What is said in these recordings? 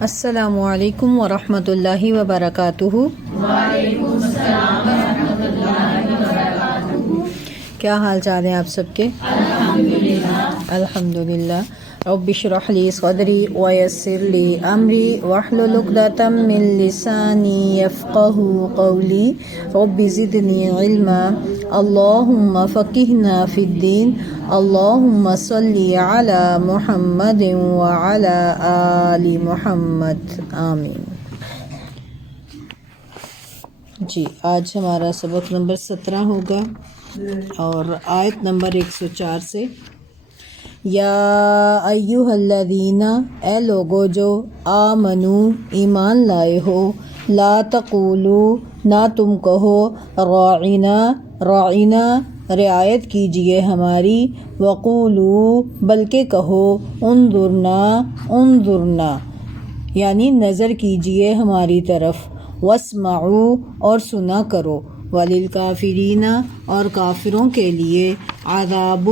السلام علیکم ورحمۃ اللہ وبرکاتہ۔ وعلیکم السلام ورحمۃ اللہ وبرکاتہ۔ کیا حال چال ہیں آپ سب کے؟ الحمدللہ۔ الحمدللہ۔ رب اشرح لی صدری ویسر لی امری واحلل عقدۃ من لسانی یفقہوا قولی رب زدنی علما اللہم فقہنا فی الدین اللہم صلی علی محمد وعلی آل محمد آمین۔ جی، آج ہمارا سبق نمبر 17 ہوگا اور آیت نمبر 104 سے۔ یا ایہا الذین، اے لوگو جو آمنو ایمان لائے ہو، لا تقولو نہ تم کہو، راعنا راعنا رعایت کیجئے ہماری، وقولو بلکہ کہو، انظرنا انظرنا یعنی نظر کیجئے ہماری طرف، واسمعوا اور سنا کرو، وللکافرین اور کافروں کے لیے عذاب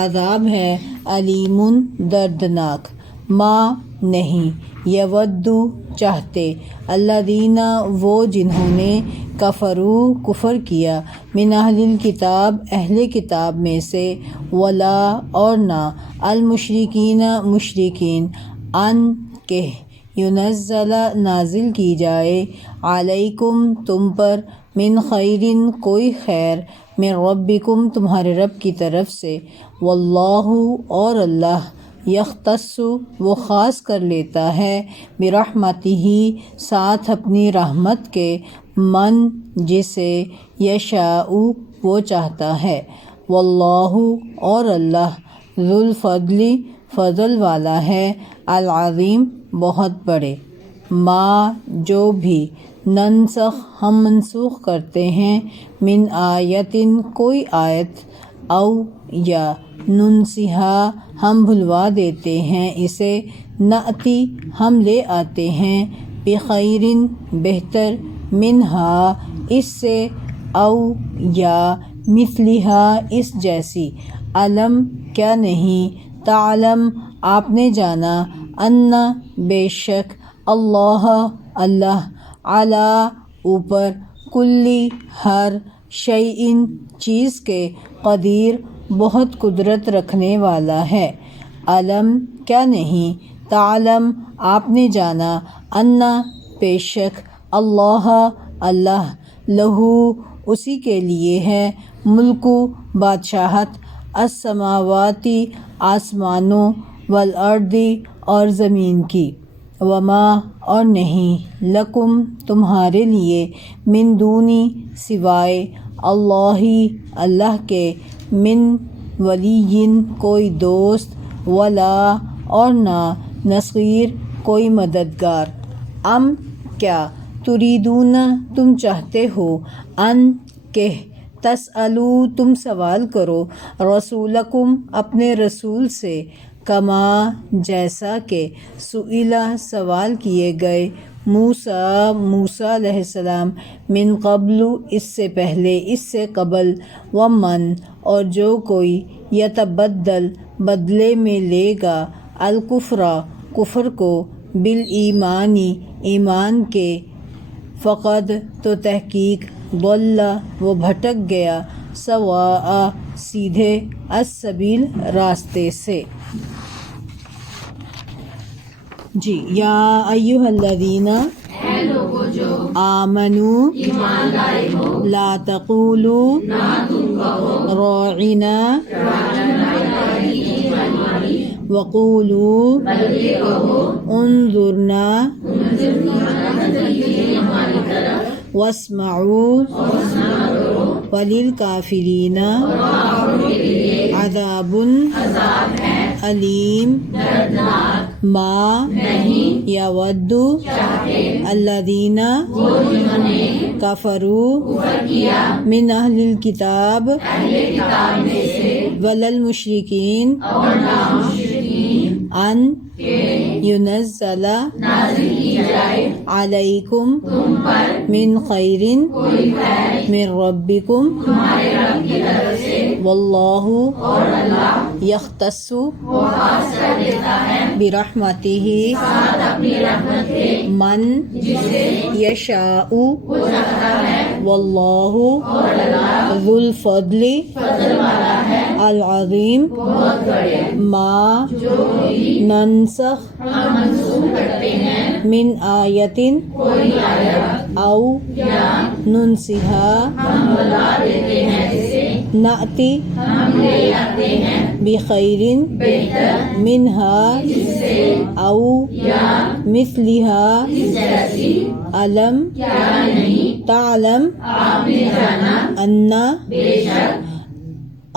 عذاب ہے، علیم دردناک، ما نہیں، یود چاہتے، الذین وہ جنہوں نے کفروا کفر کیا، من اہل الکتاب اہل کتاب میں سے، ولا اور نہ، المشرکین مشرکین، ان کہ ینزل نازل کی جائے، علیکم تم پر، من خیرن کوئی خیر، من ربکم تمہارے رب کی طرف سے، واللہ اور اللہ، یختص وہ خاص کر لیتا ہے، برحمتہ ساتھ اپنی رحمت کے، من جسے، یشاء وہ چاہتا ہے، واللہ اور اللہ، ذو الفضل فضل والا ہے، العظیم بہت بڑے، ما جو بھی، ننسخ ہم منسوخ کرتے ہیں، من آیتن کوئی آیت، او یا ننسیہا ہم بھلوا دیتے ہیں اسے، نأتی ہم لے آتے ہیں، بخیرن بہتر، منہا اس سے، او یا مثلہا اس جیسی، علم کیا نہیں، تعلم آپ نے جانا، ان بے شک، اللہ اللہ، علی اوپر، کلی ہر، شیئن چیز کے، قدیر بہت قدرت رکھنے والا ہے، علم کیا نہیں، تعلم آپ نے جانا، ان بے شک، اللہ اللہ، لہو اسی کے لیے ہے، ملک بادشاہت، السماواتی آسمانوں، والارض اور زمین کی، وما اور نہیں، لکم تمہارے لیے، من دونی سوائے، اللہ اللہ کے، من ولی کوئی دوست، ولا اور نہ، نصیر کوئی مددگار، ام کیا، تریدون تم چاہتے ہو، ان کہ، تسألوا تم سوال کرو، رسولکم اپنے رسول سے، کما جیسا کہ، سئلہ سوال کیے گئے، موسیٰ موسیٰ علیہ السلام، من قبل اس سے پہلے، اس سے قبل، ومن اور جو کوئی، یتبدل بدلے میں لے گا، الکفر کفر کو، بالایمانی ایمان کے، فقد تو تحقیق، ضل وہ بھٹک گیا، سواء سیدھے، السبیل راستے سے۔ جی، یا ایہا الذین، اے لوگو جو آمنو ایمان لائے ہو، لا تقولو نہ تم کہو، راعنا وقولو بلکہ کہو، انظرنا ہماری طرف، واسمعوا وللکافرین عذاب علیم ما یود الذین کفروا من اہل الکتاب وللمشرکین ان ینزل علیکم من خیرن من ربکم واللہ اور اللہ یختص وہ خاص کر دیتا ہے برحمتہ ساتھ اپنی رحمت کے من جسے یشاء وہ چاہتا ہے واللہ اور اللہ ذو الفضل فضل والا ہے العظیم بہت بڑے ما جو بھی ننسخ ہم منسوخ کرتے ہیں من آیتن کوئی آیت او یا ننسہا ہم بتا دیتے ہیں جسے نأتی ہم لے آتے ہیں بخیرن بہتر منہا جس سے او یا مثلہا اس جیسی علم کیا نہیں تعلم آپ نے جانا انا بے شک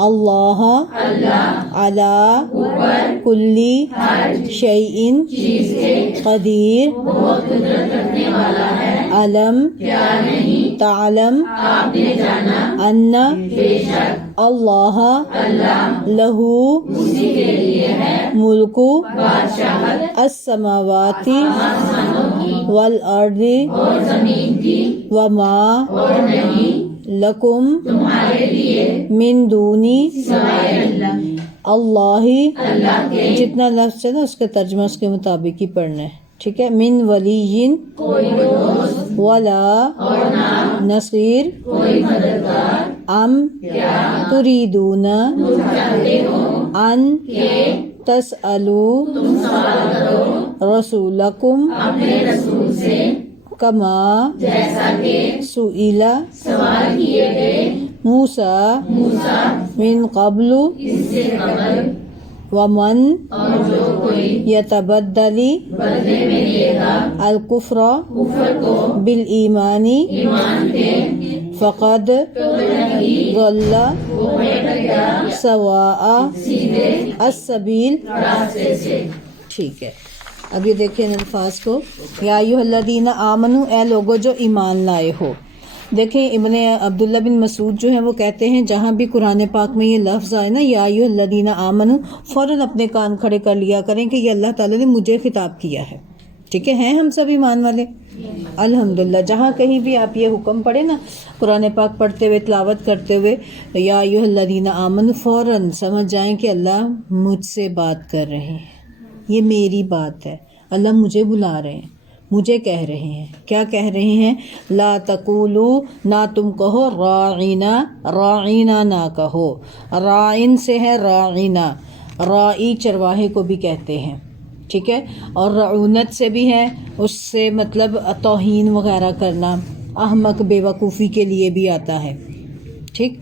اللہ اللہ علی اوپر کلی ہر شیء چیز کے قدیر بہت قدرت رکھنے والا ہے علم کیا نہیں تعلم آپ نے جانا ان بے شک اللہ اللہ لہو اسی کے لیے ہے ملک بادشاہت السماوات آسمانوں کی والارض اور زمین کی وما اور نہیں لکم تمہارے لیے من دونی سوائے اللہ اللہ اللہ کے جتنا لفظ ہے نا اس کا ترجمہ اس کے مطابق ہی پڑھنا ہے، ٹھیک ہے؟ من ولی کوئی دوست ولا اور نہ نصیر کوئی مددگار ام کیا تریدون تم چاہتے ہو ان کہ تسألوا تم سوال کرو رسولکم اپنے رسول سے کما جیسا کہ سئل سوال کیے گئے موسیٰ موسیٰ من قبل اس سے قبل، ومن اور جو کوئی یتبدل بدلے میں لے گا الکفر کفر کو بالایمان ایمان پہ فقد تو نہیں ضل وہ بہتر گیا سواء سیدھے السبیل۔ راستے سے۔ ٹھیک ہے، اب یہ دیکھیں ان الفاظ کو، یا ایھا الذین آمنو، اے لوگو جو ایمان لائے ہو۔ دیکھیں ابن عبداللہ بن مسعود جو ہیں وہ کہتے ہیں جہاں بھی قرآن پاک میں یہ لفظ آئے نا یا ایھا الذین آمنو، فوراً اپنے کان کھڑے کر لیا کریں کہ یہ اللہ تعالیٰ نے مجھے خطاب کیا ہے، ٹھیک ہے؟ ہیں ہم سب ایمان والے الحمدللہ۔ جہاں کہیں بھی آپ یہ حکم پڑھیں نا قرآن پاک پڑھتے ہوئے تلاوت کرتے ہوئے یا ایھا الذین آمنو، فوراً سمجھ جائیں کہ اللہ مجھ سے بات کر رہے ہیں، یہ میری بات ہے، اللہ مجھے بلا رہے ہیں، مجھے کہہ رہے ہیں۔ کیا کہہ رہے ہیں؟ لا تقولو، نہ تم کہو راعینا، راعینا نہ کہو، راعین سے ہے راعینا، راعی چرواہے کو بھی کہتے ہیں، ٹھیک ہے؟ اور رعونت سے بھی ہے، اس سے مطلب توہین وغیرہ کرنا، احمق بے وقوفی کے لیے بھی آتا ہے، ٹھیک؟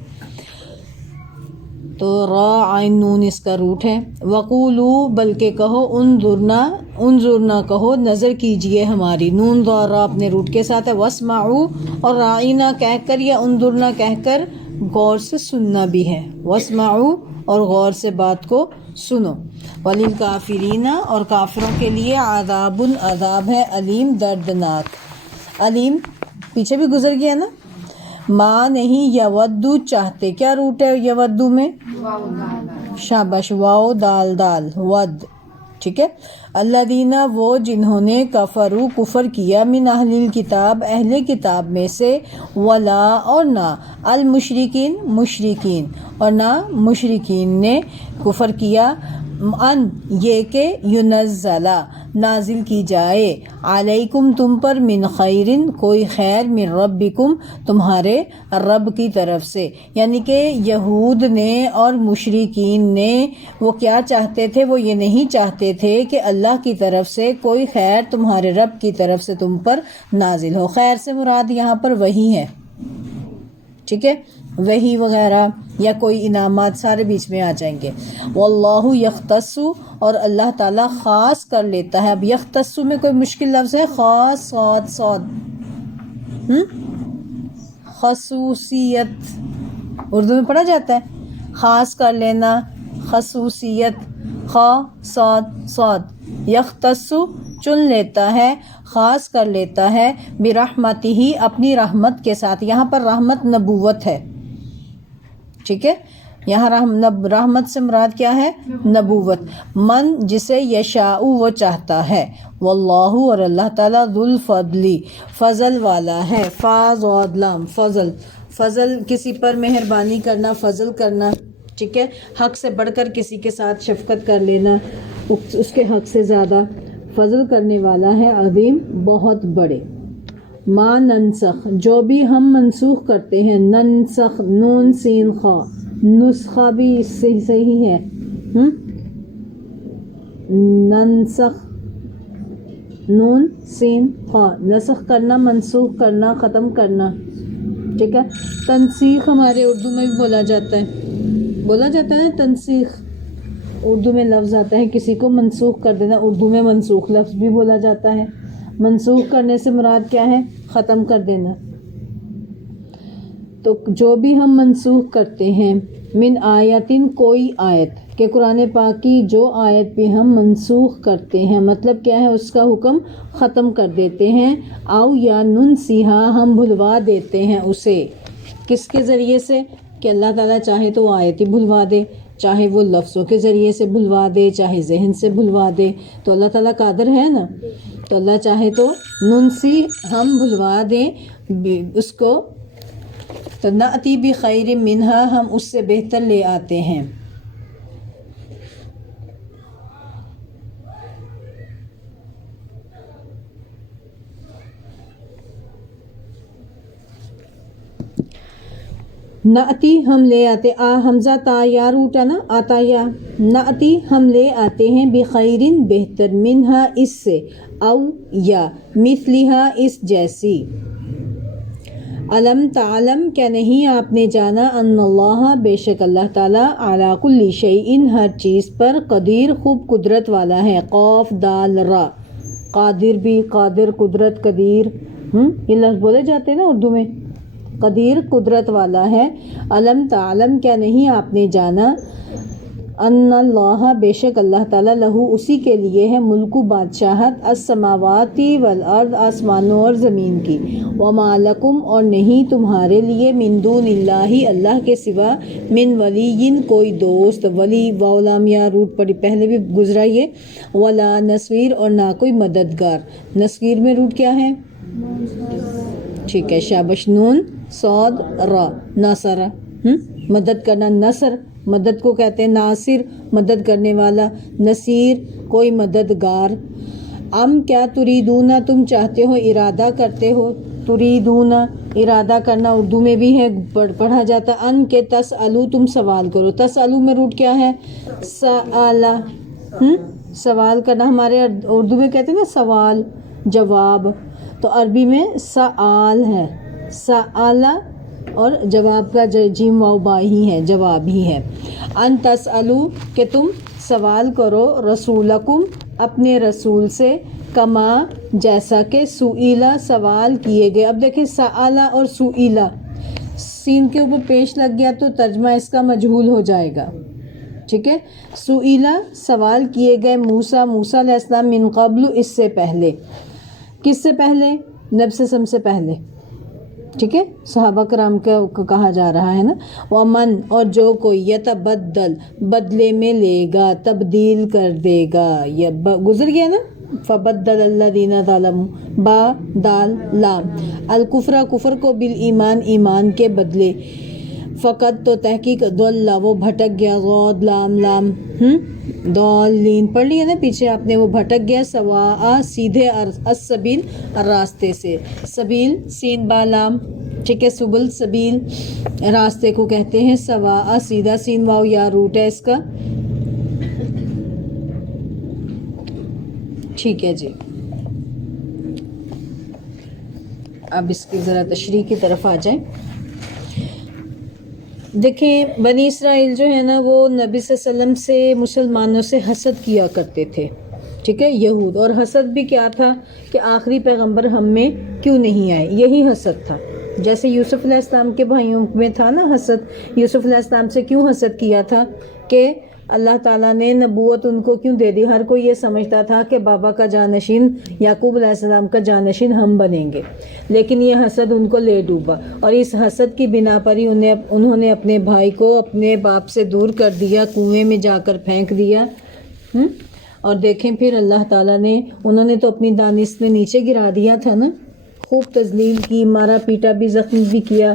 تو را عین نون اس کا روٹ ہے۔ وقولو، بلکہ کہو، انظرنا، انظرنا کہو، نظر کیجئے ہماری، نون را اپنے روٹ کے ساتھ ہے۔ واسمعوا، اور رائنا کہہ کر یا انظرنا کہہ کر غور سے سننا بھی ہے، واسمعوا، اور غور سے بات کو سنو۔ وللکافرین، اور کافروں کے لیے عذاب، عذاب ہے، علیم، دردناک۔ علیم پیچھے بھی گزر گیا نا، ماں نہیں، یودو چاہتے، کیا روٹ ہے یودو میں؟ شاباش، واو دال دال، ود، ٹھیک ہے؟ الذین، وہ جنہوں نے کفروا، کفر کیا، من اہل الکتاب، اہل کتاب میں سے، ولا، اور نہ، المشرکین، مشرکین، اور نہ مشرکین نے کفر کیا، ان، یہ کہ ینزلا، نازل کی جائے، علیکم، تم پر، من خیرن، کوئی خیر، من ربکم، تمہارے رب کی طرف سے۔ یعنی کہ یہود نے اور مشرکین نے وہ کیا چاہتے تھے؟ وہ یہ نہیں چاہتے تھے کہ اللہ کی طرف سے کوئی خیر تمہارے رب کی طرف سے تم پر نازل ہو۔ خیر سے مراد یہاں پر وحی ہے، ٹھیک ہے؟ وحی وغیرہ یا کوئی انعامات سارے بیچ میں آ جائیں گے۔ واللہ یختص، اور اللہ تعالیٰ خاص کر لیتا ہے۔ اب یختص میں کوئی مشکل لفظ ہے؟ خاص، صاد صاد، خصوصیت اردو میں پڑھا جاتا ہے، خاص کر لینا، خصوصیت، خا صاد صاد، یختص چن لیتا ہے، خاص کر لیتا ہے، برحمتہ، اپنی رحمت کے ساتھ۔ یہاں پر رحمت نبوت ہے، ٹھیک ہے؟ یہاں رحمت سے مراد کیا ہے؟ نبوت۔ من، جسے یشاء، وہ چاہتا ہے، واللہ، اور اللہ تعالیٰ، ذو الفضل، فضل والا ہے، فا ضاد لام، فضل، فضل کسی پر مہربانی کرنا، فضل کرنا، ٹھیک ہے. حق سے بڑھ کر کسی کے ساتھ شفقت کر لینا، اس کے حق سے زیادہ فضل کرنے والا ہے، عظیم بہت بڑے. ما ننسخ جو بھی ہم منسوخ کرتے ہیں، ننسخ نون سین خا، نسخہ بھی اس سے صحیح ہے. ننسخ نون سین خا، نسخ کرنا، منسوخ کرنا، ختم کرنا. ٹھیک ہے. تنسیخ ہمارے اردو میں بھی بولا جاتا ہے تنسیخ. اردو میں لفظ آتا ہے کسی کو منسوخ کر دینا، اردو میں منسوخ لفظ بھی بولا جاتا ہے. منسوخ کرنے سے مراد کیا ہے؟ ختم کر دینا. تو جو بھی ہم منسوخ کرتے ہیں، من آیتن کوئی آیت، کہ قرآن پاک کی جو آیت بھی ہم منسوخ کرتے ہیں، مطلب کیا ہے؟ اس کا حکم ختم کر دیتے ہیں. او یا ننسیہا، ہم بھلوا دیتے ہیں اسے. کس کے ذریعے سے؟ کہ اللہ تعالیٰ چاہے تو وہ آیت ہی بھلوا دے، چاہے وہ لفظوں کے ذریعے سے بھلوا دے، چاہے ذہن سے بھلوا دے. تو اللہ تعالیٰ قادر ہے نا. تو اللہ چاہے تو ننسی، ہم بھلوا دیں اس کو. تو نأتی بخیر منہا، ہم اس سے بہتر لے آتے ہیں. نأتی ہم لے آتے، حمزہ تا یا روٹا نا، آتا یا. نأتی ہم لے آتے ہیں، بخیرن بہتر، منہا اس سے، او یا مثلہا اس جیسی. علم تعلم کیا نہیں آپ نے جانا، ان اللہ بے شک اللہ تعالیٰ، علی کل شیء ہر چیز پر، قدیر خوب قدرت والا ہے. قاف دال را، قادر بھی، قادر قدرت، قدیر یہ لفظ بولے جاتے ہیں نا اردو میں. قدیر قدرت والا ہے. علم تعلم کیا نہیں آپ نے جانا، ان اللہ بے شک اللہ تعالیٰ، لہو اسی کے لیے ہے، ملک بادشاہت، السماواتی والارض آسمانوں اور زمین کی. وما لکم اور نہیں تمہارے لیے، من دون اللہ اللہ کے سوا، من ولی کوئی دوست، ولی واولامیا روٹ پڑی پہلے بھی گزرا یہ، ولا نصیر اور نہ کوئی مددگار. نصیر میں روٹ کیا ہے؟ ٹھیک ہے، شابش. نون صاد را، ناصر، مدد کرنا. نصر مدد کو کہتے ہیں، ناصر مدد کرنے والا، نصیر کوئی مددگار. ام کیا، تریدون تم چاہتے ہو، ارادہ کرتے ہو. تریدون ارادہ کرنا اردو میں بھی ہے، پڑھا جاتا. ان کے تسالو تم سوال کرو. تسالو میں روٹ کیا ہے؟ سآلہ، سوال کرنا. ہمارے اردو میں کہتے ہیں نا سوال جواب، تو عربی میں سآل ہے. سآلہ اور جواب کا جیم واو با ہی ہے، جواب ہی ہے. ان تسالو کہ تم سوال کرو، رسولکم اپنے رسول سے، کما جیسا کہ، سئیلا سوال کیے گئے. اب دیکھیں سآلہ اور سئیلا سین کے اوپر پیش لگ گیا تو ترجمہ اس کا مجہول ہو جائے گا. ٹھیک ہے. سئیلا سوال کیے گئے، موسیٰ علیہ السلام، من قبل اس سے پہلے. کس سے پہلے؟ نبی صلی اللہ علیہ وسلم سے پہلے. ٹھیک ہے، صحابہ کرام کو کہا جا رہا ہے نا. ومن اور جو کوئی، یتبدل بدلے میں لے گا، تبدیل کر دے گا. یہ گزر گیا نا. فبدل الذین ظلموا، با دال لام، الکفر کفر کو، بالایمان ایمان کے بدلے. فقط تو تحقیق، ضل وہ بھٹک گیا، غاد لام لام ضالین پڑھ لیا نا پیچھے آپ نے، وہ بھٹک گیا، سواء سیدھے، السبیل راستے سے، سبیل سین با لام. ٹھیک ہے. سبل سبیل راستے کو کہتے ہیں، سواء سیدھا، سین واو یا روٹ ہے اس کا. ٹھیک ہے جی. اب اس کی ذرا تشریح کی طرف آ جائیں. دیکھیں بنی اسرائیل جو ہے نا، وہ نبی صلی اللہ علیہ وسلم سے، مسلمانوں سے حسد کیا کرتے تھے. ٹھیک ہے، یہود. اور حسد بھی کیا تھا کہ آخری پیغمبر ہم میں کیوں نہیں آئے، یہی حسد تھا. جیسے یوسف علیہ السلام کے بھائیوں میں تھا نا حسد. یوسف علیہ السلام سے کیوں حسد کیا تھا کہ اللہ تعالیٰ نے نبوت ان کو کیوں دے دی. ہر کوئی یہ سمجھتا تھا کہ بابا کا جانشین، یعقوب علیہ السلام کا جانشین ہم بنیں گے. لیکن یہ حسد ان کو لے ڈوبا، اور اس حسد کی بنا پر ہی انہوں نے اپنے بھائی کو اپنے باپ سے دور کر دیا، کنویں میں جا کر پھینک دیا. اور دیکھیں پھر اللہ تعالیٰ نے، انہوں نے تو اپنی دانش میں نیچے گرا دیا تھا نا، خوب تذلیل کی، مارا پیٹا بھی، زخمی بھی کیا،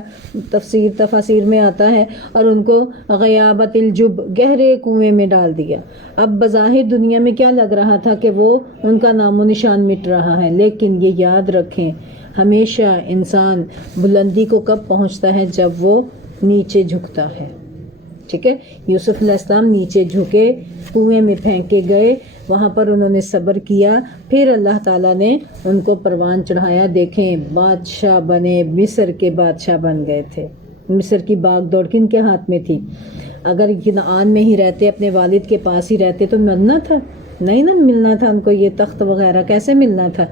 تفاسیر میں آتا ہے، اور ان کو غیابت الجب، گہرے کنویں میں ڈال دیا۔ اب بظاہر دنیا میں کیا لگ رہا تھا کہ وہ ان کا نام و نشان مٹ رہا ہے، لیکن یہ یاد رکھیں ہمیشہ انسان بلندی کو کب پہنچتا ہے؟ جب وہ نیچے جھکتا ہے۔ ٹھیک ہے، یوسف علیہ السلام نیچے جھکے، کنویں میں پھینکے گئے، وہاں پر انہوں نے صبر کیا، پھر اللہ تعالیٰ نے ان کو پروان چڑھایا۔ دیکھیں بادشاہ بنے، مصر کے بادشاہ بن گئے تھے۔ مصر کی باغ دوڑ کن کے ہاتھ میں تھی؟ اگر کنعان میں ہی رہتے، اپنے والد کے پاس ہی رہتے تو ملنا تھا نہیں، نہ ملنا تھا ان کو یہ تخت وغیرہ، کیسے ملنا تھا؟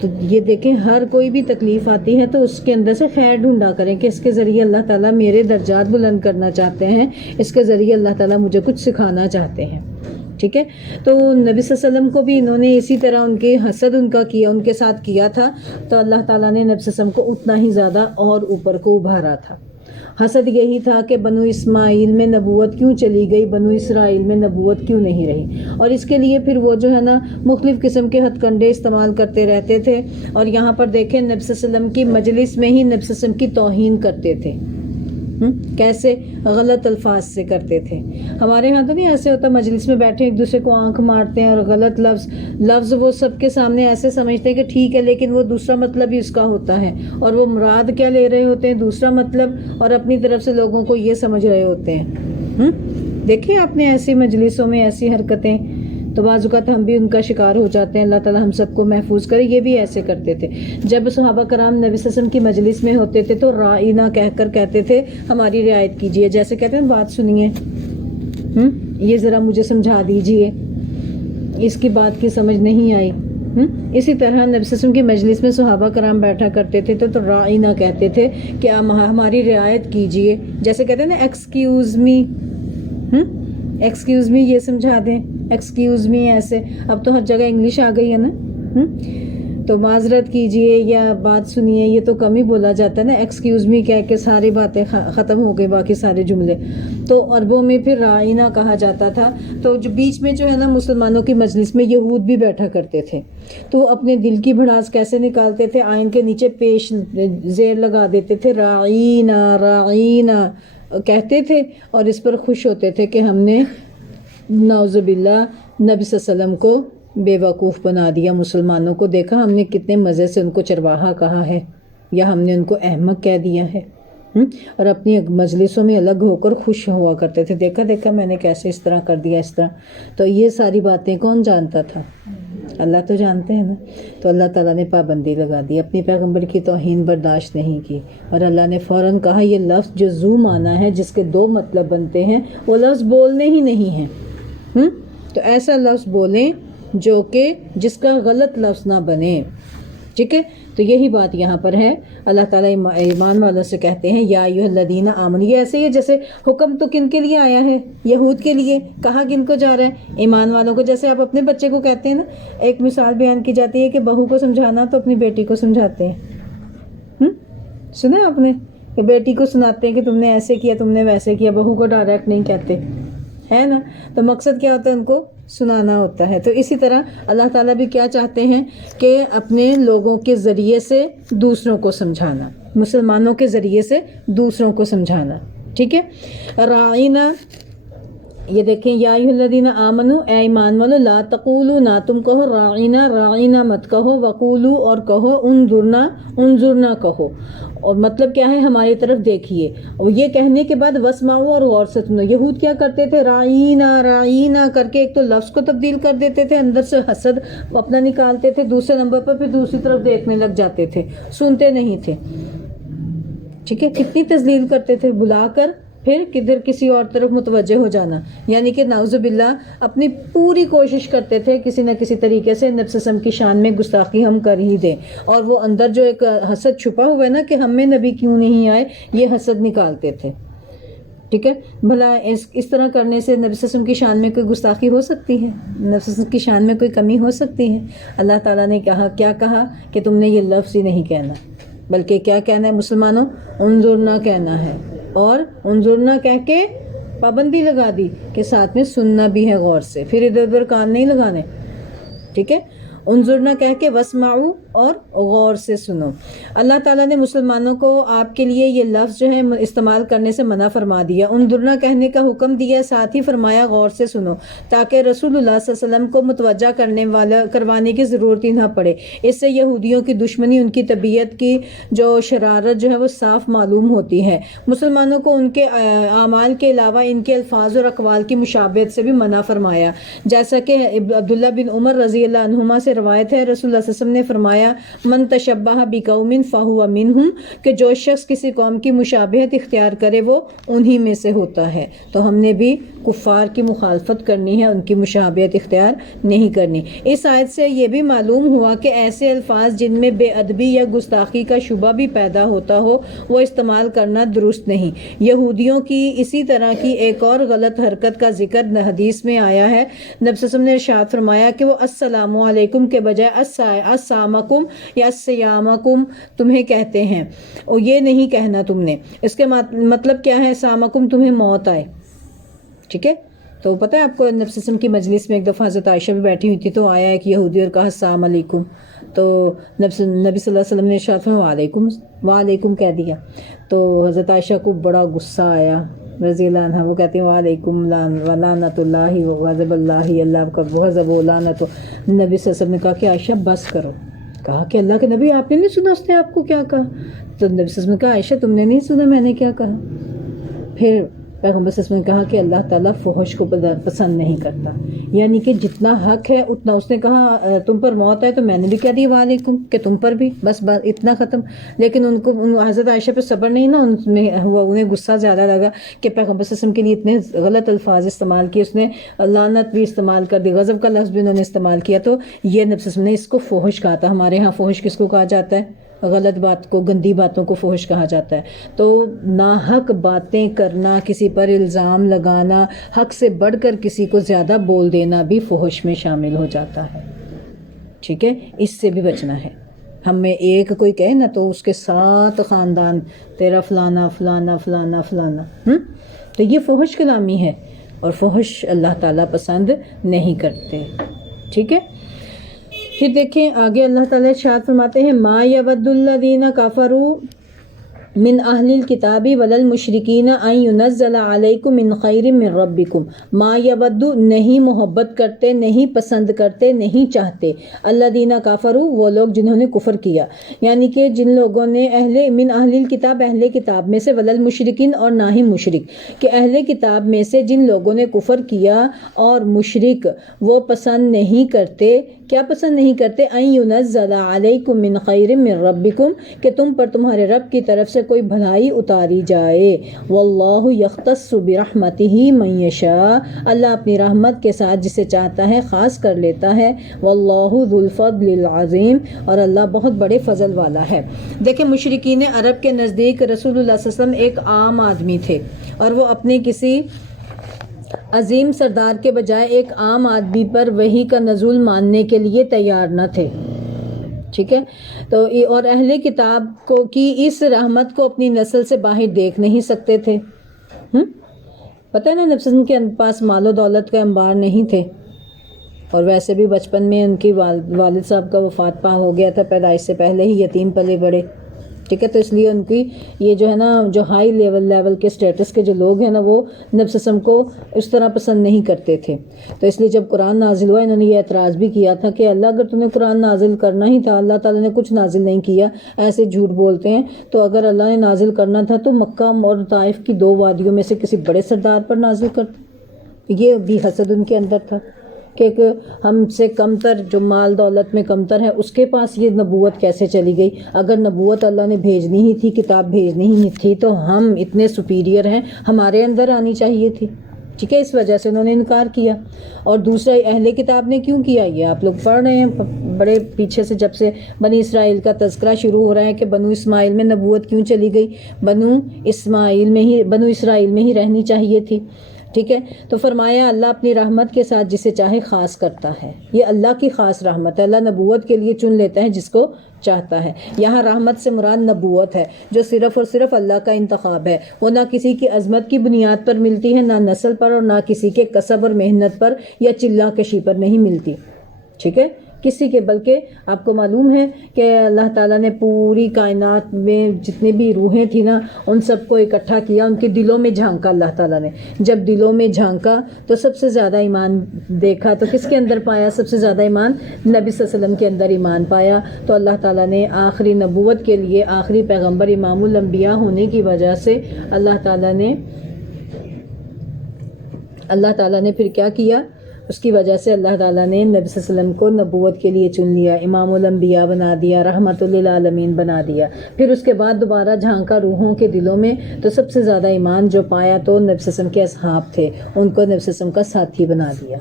تو یہ دیکھیں ہر کوئی بھی تکلیف آتی ہے تو اس کے اندر سے خیر ڈھونڈا کریں کہ اس کے ذریعے اللہ تعالیٰ میرے درجات بلند کرنا چاہتے ہیں، اس کے ذریعے اللہ تعالیٰ مجھے کچھ سکھانا چاہتے ہیں۔ ٹھیک ہے، تو نبی صلی اللہ علیہ وسلم کو بھی انہوں نے اسی طرح ان کے حسد ان کا کیا، ان کے ساتھ کیا تھا، تو اللہ تعالیٰ نے نبی صلی اللہ علیہ وسلم کو اتنا ہی زیادہ اور اوپر کو ابھارا تھا۔ حسد یہی تھا کہ بنو اسماعیل میں نبوت کیوں چلی گئی، بنو اسرائیل میں نبوت کیوں نہیں رہی، اور اس کے لیے پھر وہ جو ہے نا مختلف قسم کے ہتھ کنڈے استعمال کرتے رہتے تھے۔ اور یہاں پر دیکھیں نبی صلی اللہ علیہ وسلم کی مجلس میں ہی نبی صلی اللہ علیہ وسلم کی توہین کرتے تھے، کیسے غلط الفاظ سے کرتے تھے۔ ہمارے ہاں تو نہیں ایسے ہوتا، مجلس میں بیٹھے ایک دوسرے کو آنکھ مارتے ہیں اور غلط لفظ وہ سب کے سامنے ایسے سمجھتے ہیں کہ ٹھیک ہے، لیکن وہ دوسرا مطلب ہی اس کا ہوتا ہے، اور وہ مراد کیا لے رہے ہوتے ہیں، دوسرا مطلب، اور اپنی طرف سے لوگوں کو یہ سمجھ رہے ہوتے ہیں۔ دیکھیں آپ نے ایسی مجلسوں میں ایسی حرکتیں، تو بعض اوقات ہم بھی ان کا شکار ہو جاتے ہیں۔ اللہ تعالیٰ ہم سب کو محفوظ کرے۔ یہ بھی ایسے کرتے تھے، جب صحابہ کرام نبی صلی اللہ علیہ وسلم کی مجلس میں ہوتے تھے تو رائینا کہہ کر کہتے تھے ہماری رعایت کیجیے، جیسے کہتے ہیں بات سنیے، یہ ذرا مجھے سمجھا دیجیے، اس کی بات کی سمجھ نہیں آئی۔ اسی طرح نبی صلی اللہ علیہ وسلم کی مجلس میں صحابہ کرام بیٹھا کرتے تھے تو رائینا کہتے تھے کہ ہماری رعایت کیجیے، جیسے کہتے ہیں نا ایکسکیوز می، ایکسکیوز می یہ سمجھا دیں، ایکسکیوز می ایسے، اب تو ہر جگہ انگلش آ گئی ہے نا، تو معذرت کیجئے یا بات سنیے، یہ تو کم ہی بولا جاتا ہے نا، ایکسکیوز می کہہ کے ساری باتیں ختم ہو گئی، باقی سارے جملے۔ تو عربوں میں پھر رائینا کہا جاتا تھا۔ تو جو بیچ میں جو ہے نا مسلمانوں کی مجلس میں یہود بھی بیٹھا کرتے تھے، تو وہ اپنے دل کی بھڑاس کیسے نکالتے تھے، آئین کے نیچے پیش زیر لگا دیتے تھے، رائینا رائینا کہتے تھے، اور اس پر خوش ہوتے تھے کہ ہم نے نعوذ باللہ نبی صلی اللہ علیہ وسلم کو بے وقوف بنا دیا، مسلمانوں کو دیکھا ہم نے کتنے مزے سے ان کو چرواہا کہا ہے، یا ہم نے ان کو احمق کہہ دیا ہے، اور اپنی مجلسوں میں الگ ہو کر خوش ہوا کرتے تھے، دیکھا میں نے کیسے اس طرح کر دیا، اس طرح۔ تو یہ ساری باتیں کون جانتا تھا؟ اللہ تو جانتے ہیں نا۔ تو اللہ تعالیٰ نے پابندی لگا دی، اپنی پیغمبر کی توہین برداشت نہیں کی، اور اللہ نے فوراً کہا یہ لفظ جو ذو معنی ہے، جس کے دو مطلب بنتے ہیں، وہ لفظ بولنے ہی نہیں ہیں، تو ایسا لفظ بولیں جو کہ جس کا غلط لفظ نہ بنے۔ ٹھیک ہے، تو یہی بات یہاں پر ہے۔ اللہ تعالیٰ ایمان والوں سے کہتے ہیں یا ایھا الذین آمنوا، یہ ایسے ہی ہے جیسے حکم تو کن کے لیے آیا ہے؟ یہود کے لیے، کہا کن کو جا رہا ہے؟ ایمان والوں کو۔ جیسے آپ اپنے بچے کو کہتے ہیں نا، ایک مثال بیان کی جاتی ہے کہ بہو کو سمجھانا تو اپنی بیٹی کو سمجھاتے ہیں، سنا آپ نے کہ بیٹی کو سناتے ہیں کہ تم نے ایسے کیا، تم نے ویسے کیا، بہو کو ڈائریکٹ نہیں کہتے، ہے نا؟ تو مقصد کیا ہوتا ہے؟ ان کو سنانا ہوتا ہے۔ تو اسی طرح اللہ تعالیٰ بھی کیا چاہتے ہیں کہ اپنے لوگوں کے ذریعے سے دوسروں کو سمجھانا، مسلمانوں کے ذریعے سے دوسروں کو سمجھانا۔ ٹھیک ہے، رائینا، یہ دیکھیں یا ایھا الذین آمنوا، اے ایمان والو، لا تقولوا، نہ تم کہو رائینا، رائینا مت کہو، وقولوا، اور کہو انظرنا، انظرنا کہو، اور مطلب کیا ہے؟ ہماری طرف دیکھیے۔ اور یہ کہنے کے بعد واسمعوا، اور غور سے سنو۔ یہود کیا کرتے تھے؟ رائینا رائینا کر کے ایک تو لفظ کو تبدیل کر دیتے تھے، اندر سے حسد اپنا نکالتے تھے، دوسرے نمبر پر پھر دوسری طرف دیکھنے لگ جاتے تھے، سنتے نہیں تھے۔ ٹھیک ہے، کتنی تذلیل کرتے تھے، بلا کر پھر کدھر کسی اور طرف متوجہ ہو جانا، یعنی کہ نعوذ باللہ اپنی پوری کوشش کرتے تھے کسی نہ کسی طریقے سے نبی صلی اللہ علیہ وسلم کی شان میں گستاخی ہم کر ہی دیں، اور وہ اندر جو ایک حسد چھپا ہوا ہے نا کہ ہم میں نبی کیوں نہیں آئے، یہ حسد نکالتے تھے۔ ٹھیک ہے، بھلا اس طرح کرنے سے نبی صلی اللہ علیہ وسلم کی شان میں کوئی گستاخی ہو سکتی ہے؟ نبی صلی اللہ علیہ وسلم کی شان میں کوئی کمی ہو سکتی ہے؟ اللہ تعالیٰ نے کیا کہا کہ تم نے یہ لفظ ہی نہیں کہنا، بلکہ کیا کہنا ہے مسلمانوں؟ انظرنا کہنا ہے، اور انظرنا کہہ کے پابندی لگا دی کہ ساتھ میں سننا بھی ہے غور سے، پھر ادھر ادھر کان نہیں لگانے۔ ٹھیک ہے، انظرنا کہہ کے واسمعوا اور غور سے سنو۔ اللہ تعالیٰ نے مسلمانوں کو آپ کے لیے یہ لفظ جو ہے استعمال کرنے سے منع فرما دیا، انظرنا کہنے کا حکم دیا، ساتھ ہی فرمایا غور سے سنو، تاکہ رسول اللہ صلی اللہ علیہ وسلم کو متوجہ کروانے کی ضرورت ہی نہ پڑے۔ اس سے یہودیوں کی دشمنی، ان کی طبیعت کی جو شرارت جو ہے وہ صاف معلوم ہوتی ہے۔ مسلمانوں کو ان کے اعمال کے علاوہ ان کے الفاظ اور اقوال کی مشابہت سے بھی منع فرمایا، جیسا کہ عبداللہ بن عمر رضی اللہ عنہما سے روایت ہے، رسول اللہ صلی اللہ علیہ وسلم نے فرمایا من تشبہ بقوم فہو منہم، کہ جو شخص کسی قوم کی مشابہت اختیار کرے وہ انہی میں سے ہوتا ہے۔ تو ہم نے بھی کفار کی مخالفت کرنی ہے، ان کی مشابہت اختیار نہیں کرنی۔ اس آیت سے یہ بھی معلوم ہوا کہ ایسے الفاظ جن میں بے ادبی یا گستاخی کا شبہ بھی پیدا ہوتا ہو وہ استعمال کرنا درست نہیں۔ یہودیوں کی اسی طرح کی ایک اور غلط حرکت کا ذکر حدیث میں آیا ہے، نبی صلی اللہ علیہ وسلم نے ارشاد فرمایا کہ وہ السلام علیکم کے بجائے السامکم یا السیامکم تمہیں کہتے ہیں، اور یہ نہیں کہنا تم نے۔ اس کے مطلب کیا ہے؟ سامکم تمہیں موت آئے، ٹھیک ہے؟ تو پتہ ہے آپ کو نبی صلی اللہ علیہ وسلم کی مجلس میں ایک دفعہ حضرت عائشہ بھی بیٹھی ہوئی تھی، تو آیا ایک یہودی اور کہا السلام علیکم، تو نبی صلی اللہ علیہ وسلم نے ارشاد فرمایا وعلیکم کہہ دیا، تو حضرت عائشہ کو بڑا غصہ آیا رضی اللہ عنہ، وہ کہتے ہیں وعلیکم لعنت اللہ وغضب اللہ، اللہ کا غضب و لعنت۔ نبی صلی اللہ علیہ وسلم نے کہا کہ عائشہ بس کرو، کہا کہ اللہ کے نبی آپ نے نہیں سنا اس نے آپ کو کیا کہا؟ تو نبی صلی اللہ علیہ وسلم نے کہا عائشہ تم نے نہیں سنا میں نے کیا کہا؟ پھر پیغمبر صلی اللہ علیہ وسلم نے کہا کہ اللہ تعالیٰ فحش کو پسند نہیں کرتا، یعنی کہ جتنا حق ہے اتنا اس نے کہا تم پر موت آئے تو میں نے بھی کہہ دیا وعلیکم کہ تم پر بھی، بس اتنا ختم۔ لیکن ان کو حضرت عائشہ پہ صبر نہیں نا، ان میں ہوا، انہیں غصہ زیادہ لگا کہ پیغمبر صلی اللہ علیہ وسلم کے لیے اتنے غلط الفاظ استعمال کیے، اس نے لعنت بھی استعمال کر دی، غضب کا لفظ بھی انہوں نے استعمال کیا، تو یہ نبی صلی اللہ علیہ وسلم نے اس کو فحش کہا تھا۔ ہمارے ہاں فحش کس کو کہا جاتا ہے؟ غلط بات کو، گندی باتوں کو فحش کہا جاتا ہے۔ تو ناحق باتیں کرنا، کسی پر الزام لگانا، حق سے بڑھ کر کسی کو زیادہ بول دینا بھی فحش میں شامل ہو جاتا ہے، ٹھیک ہے؟ اس سے بھی بچنا ہے۔ ہمیں ایک کوئی کہے نا تو اس کے ساتھ خاندان تیرا فلانا فلانا فلانا فلانا، تو یہ فحش کلامی ہے، اور فحش اللہ تعالیٰ پسند نہیں کرتے، ٹھیک ہے؟ پھر دیکھیں آگے اللہ تعالیٰ ارشاد فرماتے ہیں ما یود الذین کفروا من اہل الکتاب وللمشرکین ان ینزل علیکم من خیر من ربکم، ما یود نہیں محبت کرتے، نہیں پسند کرتے، نہیں چاہتے، الذین کفروا وہ لوگ جنہوں نے کفر کیا، یعنی کہ جن لوگوں نے من اہل الکتاب اہل کتاب میں سے، وللمشرکین اور نہ ہی مشرک، کہ اہل کتاب میں سے جن لوگوں نے کفر کیا اور مشرک وہ پسند نہیں کرتے، کیا پسند نہیں کرتے؟ ان ینزل علیکم من خیر من ربکم، کہ تم پر تمہارے رب کی طرف سے کوئی بھلائی اتاری جائے، واللہ یختص برحمتہ من یشاء، اللہ اپنی رحمت کے ساتھ جسے چاہتا ہے خاص کر لیتا ہے، واللہ ذو الفضل العظیم، اور اللہ بہت بڑے فضل والا ہے۔ دیکھیں مشرکین عرب کے نزدیک رسول اللہ صلی اللہ علیہ وسلم ایک عام آدمی تھے، اور وہ اپنے کسی عظیم سردار کے بجائے ایک عام آدمی پر وحی کا نزول ماننے کے لیے تیار نہ تھے، ٹھیک ہے؟ تو اور اہل کتاب کو کی اس رحمت کو اپنی نسل سے باہر دیکھ نہیں سکتے تھے۔ پتہ ہے نا نبی صلی اللہ علیہ وسلم کے پاس مال و دولت کا انبار نہیں تھے، اور ویسے بھی بچپن میں ان کی والد صاحب کا وفات پا ہو گیا تھا، پیدائش سے پہلے ہی یتیم پلے بڑے، ٹھیک ہے؟ تو اس لیے ان کی یہ جو ہے نا جو ہائی لیول کے سٹیٹس کے جو لوگ ہیں نا وہ نبی صلی اللہ علیہ وسلم کو اس طرح پسند نہیں کرتے تھے۔ تو اس لیے جب قرآن نازل ہوا انہوں نے یہ اعتراض بھی کیا تھا کہ اللہ اگر تمہیں قرآن نازل کرنا ہی تھا، اللہ تعالیٰ نے کچھ نازل نہیں کیا، ایسے جھوٹ بولتے ہیں، تو اگر اللہ نے نازل کرنا تھا تو مکہ اور طائف کی 2 وادیوں میں سے کسی بڑے سردار پر نازل کرتے۔ یہ بھی حسد ان کے اندر تھا کہ ہم سے کمتر، جو مال دولت میں کمتر ہے، اس کے پاس یہ نبوت کیسے چلی گئی؟ اگر نبوت اللہ نے بھیجنی ہی تھی، کتاب بھیجنی ہی تھی، تو ہم اتنے سپیریئر ہیں، ہمارے اندر آنی چاہیے تھی، ٹھیک ہے؟ اس وجہ سے انہوں نے انکار کیا۔ اور دوسرا اہل کتاب نے کیوں کیا؟ یہ آپ لوگ پڑھ رہے ہیں بڑے پیچھے سے، جب سے بنی اسرائیل کا تذکرہ شروع ہو رہا ہے کہ بنو اسماعیل میں نبوت کیوں چلی گئی، بنو اسرائیل میں ہی رہنی چاہیے تھی، ٹھیک ہے؟ تو فرمایا اللہ اپنی رحمت کے ساتھ جسے چاہے خاص کرتا ہے، یہ اللہ کی خاص رحمت ہے، اللہ نبوت کے لیے چن لیتا ہے جس کو چاہتا ہے۔ یہاں رحمت سے مراد نبوت ہے، جو صرف اور صرف اللہ کا انتخاب ہے، وہ نہ کسی کی عظمت کی بنیاد پر ملتی ہے، نہ نسل پر، اور نہ کسی کے کسب اور محنت پر یا چلہ کشی پر نہیں ملتی، ٹھیک ہے؟ کسی کے، بلکہ آپ کو معلوم ہے کہ اللہ تعالیٰ نے پوری کائنات میں جتنی بھی روحیں تھیں نا ان سب کو اکٹھا کیا، ان کے دلوں میں جھانکا اللہ تعالیٰ نے. جب دلوں میں جھانکا تو سب سے زیادہ ایمان دیکھا تو کس کے اندر پایا؟ سب سے زیادہ ایمان نبی صلی اللہ علیہ وسلم کے اندر ایمان پایا. تو اللہ تعالیٰ نے آخری نبوت کے لیے آخری پیغمبر امام الانبیاء ہونے کی وجہ سے اللہ تعالیٰ نے پھر کیا کیا؟ اس کی وجہ سے اللہ تعالیٰ نے نبی صلی اللہ علیہ وسلم کو نبوت کے لیے چن لیا، امام الانبیاء بنا دیا، رحمت للعالمین بنا دیا. پھر اس کے بعد دوبارہ جھانکا روحوں کے دلوں میں تو سب سے زیادہ ایمان جو پایا تو نبی صلی اللہ علیہ وسلم کے اصحاب تھے، ان کو نبی صلی اللہ علیہ وسلم کا ساتھی بنا دیا.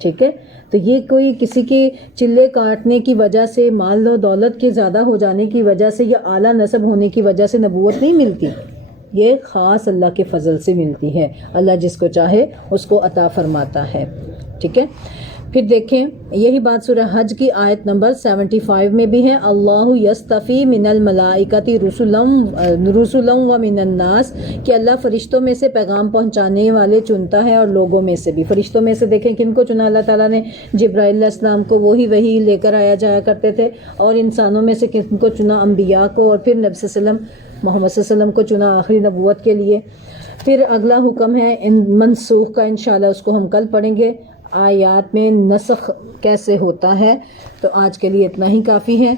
ٹھیک ہے، تو یہ کوئی کسی کے چلے کاٹنے کی وجہ سے، مال و دولت کے زیادہ ہو جانے کی وجہ سے یا اعلیٰ نسب ہونے کی وجہ سے نبوت نہیں ملتی. یہ خاص اللہ کے فضل سے ملتی ہے، اللہ جس کو چاہے اس کو عطا فرماتا ہے. ٹھیک ہے، پھر دیکھیں یہی بات سورہ حج کی آیت نمبر 75 میں بھی ہے، اللہ یستفی من الملائکۃ رسلا ومن الناس، کہ اللہ فرشتوں میں سے پیغام پہنچانے والے چنتا ہے اور لوگوں میں سے بھی. فرشتوں میں سے دیکھیں کن کو چنا اللہ تعالیٰ نے؟ جبرائیل علیہ السلام کو، وہی لے کر آیا جایا کرتے تھے. اور انسانوں میں سے کن کو چنا؟ انبیاء کو. اور پھر نبی صلی اللہ علیہ وسلم، محمد صلی اللہ علیہ وسلم کو چنا آخری نبوت کے لیے. پھر اگلا حکم ہے منسوخ کا، انشاءاللہ اس کو ہم کل پڑھیں گے. آیات میں نسخ کیسے ہوتا ہے، تو آج کے لیے اتنا ہی کافی ہے.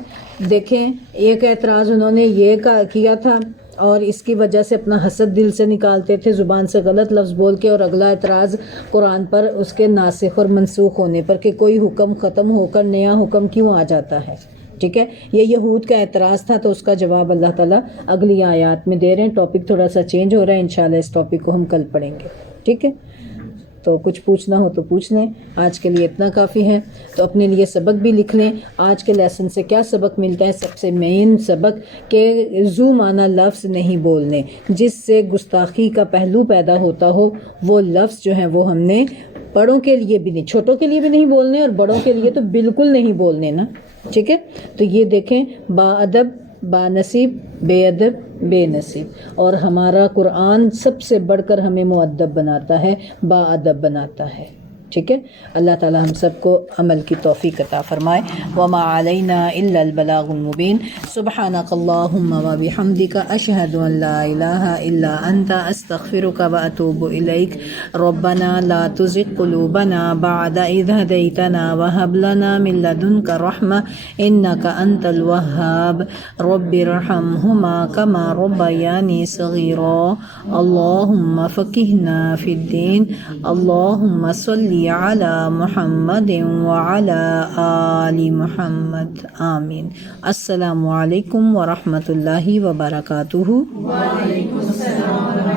دیکھیں ایک اعتراض انہوں نے یہ کیا تھا اور اس کی وجہ سے اپنا حسد دل سے نکالتے تھے زبان سے غلط لفظ بول کے، اور اگلا اعتراض قرآن پر اس کے ناسخ اور منسوخ ہونے پر کہ کوئی حکم ختم ہو کر نیا حکم کیوں آ جاتا ہے. ٹھیک ہے، یہ یہود کا اعتراض تھا، تو اس کا جواب اللہ تعالیٰ اگلی آیات میں دے رہے ہیں. ٹاپک تھوڑا سا چینج ہو رہا ہے، انشاءاللہ اس ٹاپک کو ہم کل پڑھیں گے. ٹھیک ہے، تو کچھ پوچھنا ہو تو پوچھ لیں. آج کے لیے اتنا کافی ہے. تو اپنے لیے سبق بھی لکھ لیں. آج کے لیسن سے کیا سبق ملتا ہے؟ سب سے مین سبق کہ ذو معنی لفظ نہیں بولنے، جس سے گستاخی کا پہلو پیدا ہوتا ہو وہ لفظ جو ہیں وہ ہم نے بڑوں کے لیے بھی نہیں، چھوٹوں کے لیے بھی نہیں بولنے، اور بڑوں کے لیے تو بالکل نہیں بولنے نا. ٹھیک ہے، تو یہ دیکھیں با ادب با نصیب، بے ادب بے نصیب. اور ہمارا قرآن سب سے بڑھ کر ہمیں مؤدب بناتا ہے، با ادب بناتا ہے. ٹھیک ہے، اللہ تعالیٰ ہم سب کو عمل کی توفیق عطا فرمائے. وما علینا الا البلاغ المبین. سبحانک اللہم وبحمدک، اشہد ان لا الہ الا انت، استغفرک واتوب الیک. ربنا لا تزغ قلوبنا بعد اذ ہدیتنا وہب لنا من لدنک رحمہ انک انت الوہاب. رب ارحمہما کما ربیانی صغیرا. اللہم فقہنا فی الدین. اللہم صلی علی محمد وعلی آل محمد. آمین. السلام علیکم ورحمۃ اللہ وبرکاتہ. وعلیکم السلام.